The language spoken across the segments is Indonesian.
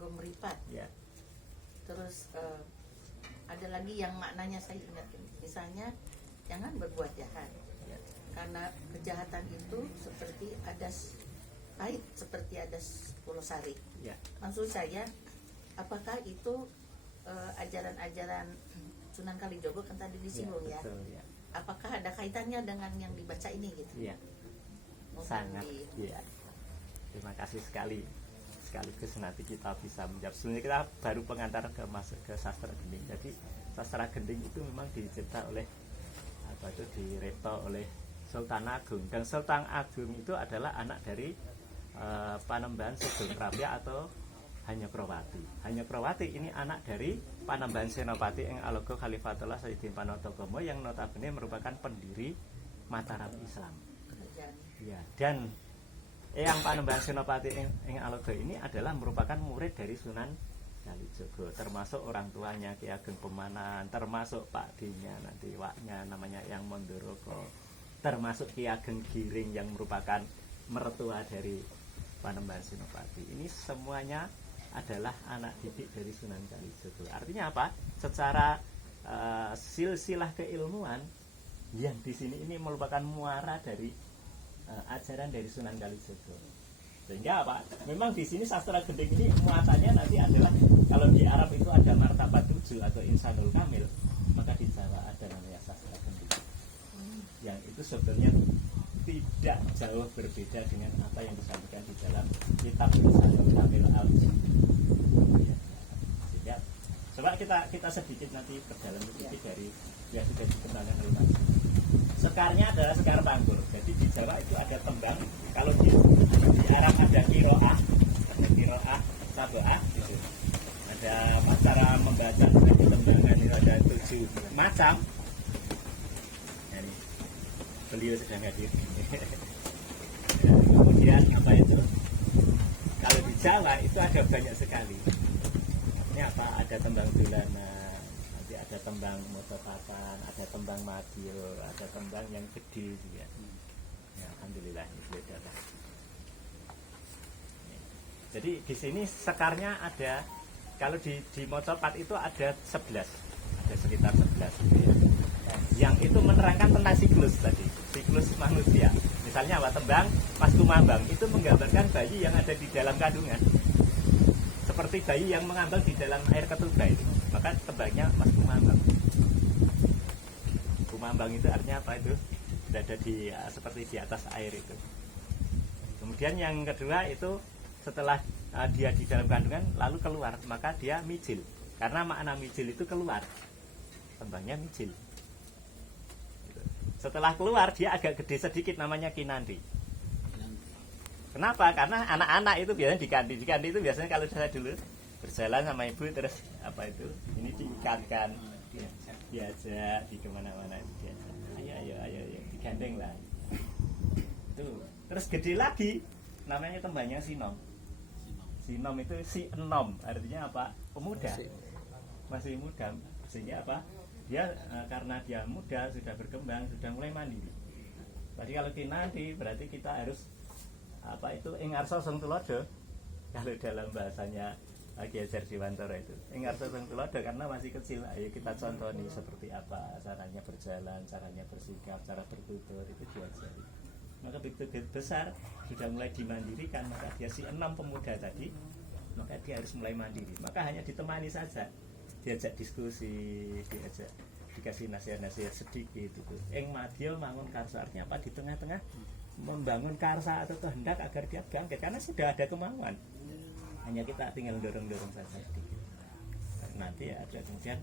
Jogo Meripat. Ya. Terus ada lagi yang maknanya saya ingat, misalnya jangan berbuat jahat, Ya. karena kejahatan itu seperti adas pahit, seperti adas Pulau Sari. Ya. Maksud saya, apakah itu ajaran-ajaran Sunan Kalijogo kan tadi disinggung ya? Betul, ya. Apakah ada kaitannya dengan yang dibaca ini gitu? Iya. Sangat. Iya. Terima kasih sekali. Sekaligus nanti kita bisa menjawab. Sebenarnya kita baru pengantar masuk ke sastra gending. Jadi sastra gending itu memang dicipta oleh direpto oleh Sultan Agung. Dan Sultan Agung itu adalah anak dari Panembahan Sugeng Prapya atau Hanyokrawati. Hanyokrawati ini anak dari Panembahan Senopati ing Alaga Khalifatullah Sayyidina Panatagomo yang notabene merupakan pendiri Mataram Islam. Ya, dan Eyang Panembahan Senopati ing Alaga ini adalah merupakan murid dari Sunan Kalijogo, termasuk orang tuanya Ki Ageng Pemanan, termasuk Pak Dinya nanti waknya namanya Eyang Mondoroko, termasuk Ki Ageng Giring yang merupakan mertua dari Panembahan Senopati. Ini semuanya adalah anak didik dari Sunan Kalijogo. Artinya apa? Secara silsilah keilmuan yang di sini ini merupakan muara dari ajaran dari Sunan Kalijogo. Sehingga apa? Memang di sini sastra gending ini muatannya nanti adalah, kalau di Arab itu ada martabat 7 atau insanul kamil, maka di Jawa ada namanya sastra gending. Yang itu sebetulnya tidak jauh berbeda dengan apa yang disampaikan di dalam kitab Insanul Kamil Sehingga coba kita sedikit nanti berjalan sedikit dari yang sudah dikembangkan oleh Mas. Sekarnya adalah sekar tanggur. Jadi di Jawa itu ada tembang. Kalau di Arab ada kiroah, taboah, gitu. Ada cara membaca tembangan itu ada 7 macam. Jadi, beliau sedang hadir. Kemudian apa itu? Kalau di Jawa itu ada banyak sekali. Ini apa? Ada tembang dolanan, nanti ada tembang motopatan, ada tembang madil, ada tembang yang gede juga. Ya, alhamdulillah ini beda. Jadi di sini sekarnya ada, kalau di motopat itu ada 11, ada sekitar 11. Yang itu menerangkan tentang siklus tadi, siklus manusia. Misalnya apa? Tembang Mas Kumambang itu menggambarkan bayi yang ada di dalam kandungan, seperti bayi yang mengambang di dalam air ketuba itu. Maka tembangnya Mas Kumambang. Kumambang itu artinya apa itu? Berada di seperti di atas air itu. Kemudian yang kedua itu setelah dia di dalam kandungan lalu keluar, maka dia mijil. Karena makna mijil itu keluar. Tembangnya mijil. Setelah keluar dia agak gede sedikit, namanya kinandi. Kenapa? Karena anak-anak itu biasanya dikandi itu biasanya kalau saya dulu berjalan sama ibu terus apa itu? Ini diikatkan, diajak di kemana-mana itu diajak. Ayo, digandeng lah. Itu terus gede lagi, namanya tembangnya sinom. Sinom itu si enom, artinya apa? Pemuda, masih muda. Sehingga apa? Dia karena dia muda, sudah berkembang, sudah mulai mandiri. Tadi kalau kinandi berarti kita harus apa itu ingarso sing tulodo. Kalau dalam bahasanya Ki Hajar Dewantara itu ingarso sing tulodo, karena masih kecil. Ayo kita contoh nih seperti apa caranya berjalan, caranya bersikap, cara bertutur itu diajari. Maka begitu besar sudah mulai dimandirikan, maka dia si enam pemuda tadi, maka dia harus mulai mandiri. Maka hanya ditemani saja, diajak diskusi, dikasih nasihat-nasihat sedikit itu. Ing madya mangun karsa, artinya apa? Di tengah-tengah membangun karsa atau kehendak agar dia bangkit, karena sudah ada kemauan. Hanya kita tinggal dorong-dorong saja sedikit. Nanti ya ada kemudian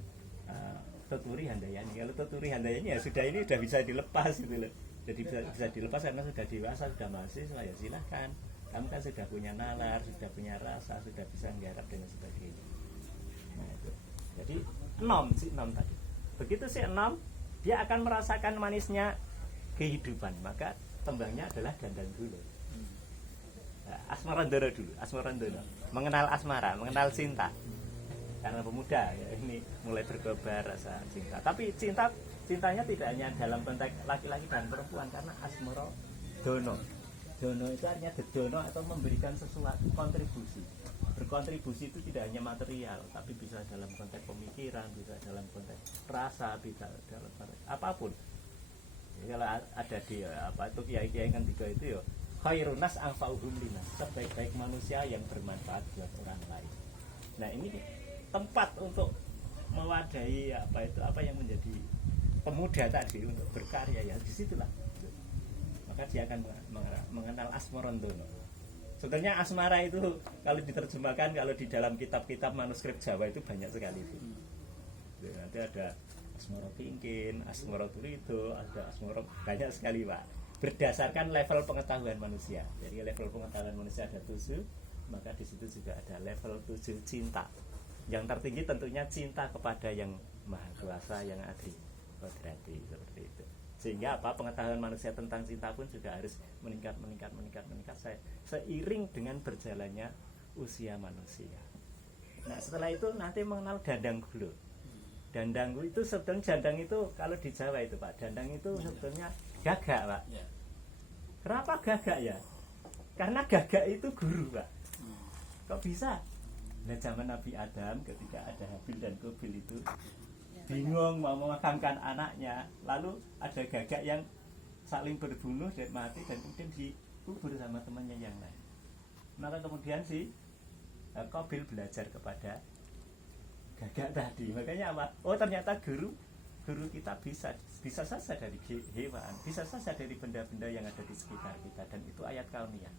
tuturi handayani. Kalau tuturi handayani ya sudah, ini sudah bisa dilepas gitu loh. Jadi bisa dilepas karena sudah dewasa, sudah mahasiswa, ya silahkan. Kamu kan sudah punya nalar, sudah punya rasa, sudah bisa menggarap dan sebagainya. Nah itu. Jadi si enom tadi. Begitu si enom, dia akan merasakan manisnya kehidupan. Maka tembangnya adalah Dandang Dulu. Nah, Asmarandana dulu, Asmarandana. Mengenal asmara, mengenal cinta. Karena pemuda ya, ini mulai berkobar rasa cinta. Tapi cintanya tidak hanya dalam konteks laki-laki dan perempuan, karena asmara dono. Dono itu artinya dedono atau memberikan sesuatu kontribusi. berkontribusi itu tidak hanya material, tapi bisa dalam konteks pemikiran, bisa dalam konteks rasa, bisa dalam konteks apapun. Jadi kalau ada di apa itu kiai-kiai kan tiga itu ya khairun nas anfa'uhum linnas, sebaik-baik manusia yang bermanfaat buat orang lain. Nah ini tempat untuk mewadahi apa yang menjadi pemuda tadi untuk berkarya, ya disitulah. Maka dia akan mengenal asmarandono. Sebetulnya asmara itu kalau diterjemahkan, kalau di dalam kitab-kitab manuskrip Jawa itu banyak sekali itu. Nanti ada asmara pingkin, asmara turido, ada asmara, banyak sekali Pak. Berdasarkan level pengetahuan manusia. Jadi level pengetahuan manusia ada 7, maka di situ juga ada level 7 cinta. Yang tertinggi tentunya cinta kepada yang maha kuasa, yang adil kodrati, seperti itu. Sehingga apa, pengetahuan manusia tentang cinta pun juga harus meningkat seiring dengan berjalannya usia manusia. Nah setelah itu nanti mengenal dandang gulu. Dandang itu sebetulnya, dandang itu kalau di Jawa itu Pak, dandang itu sebetulnya gagak Pak. Kenapa gagak ya? Karena gagak itu guru Pak. Kok bisa? Nah zaman Nabi Adam ketika ada Habil dan Qabil itu bingung mau memakamkan anaknya, lalu ada gagak yang saling berbunuh dan mati dan kemudian dikubur sama temannya yang lain. Maka kemudian si Qabil belajar kepada gagak tadi. Makanya apa? Oh ternyata guru kita bisa saja dari hewan, bisa saja dari benda-benda yang ada di sekitar kita, dan itu ayat kauniyah.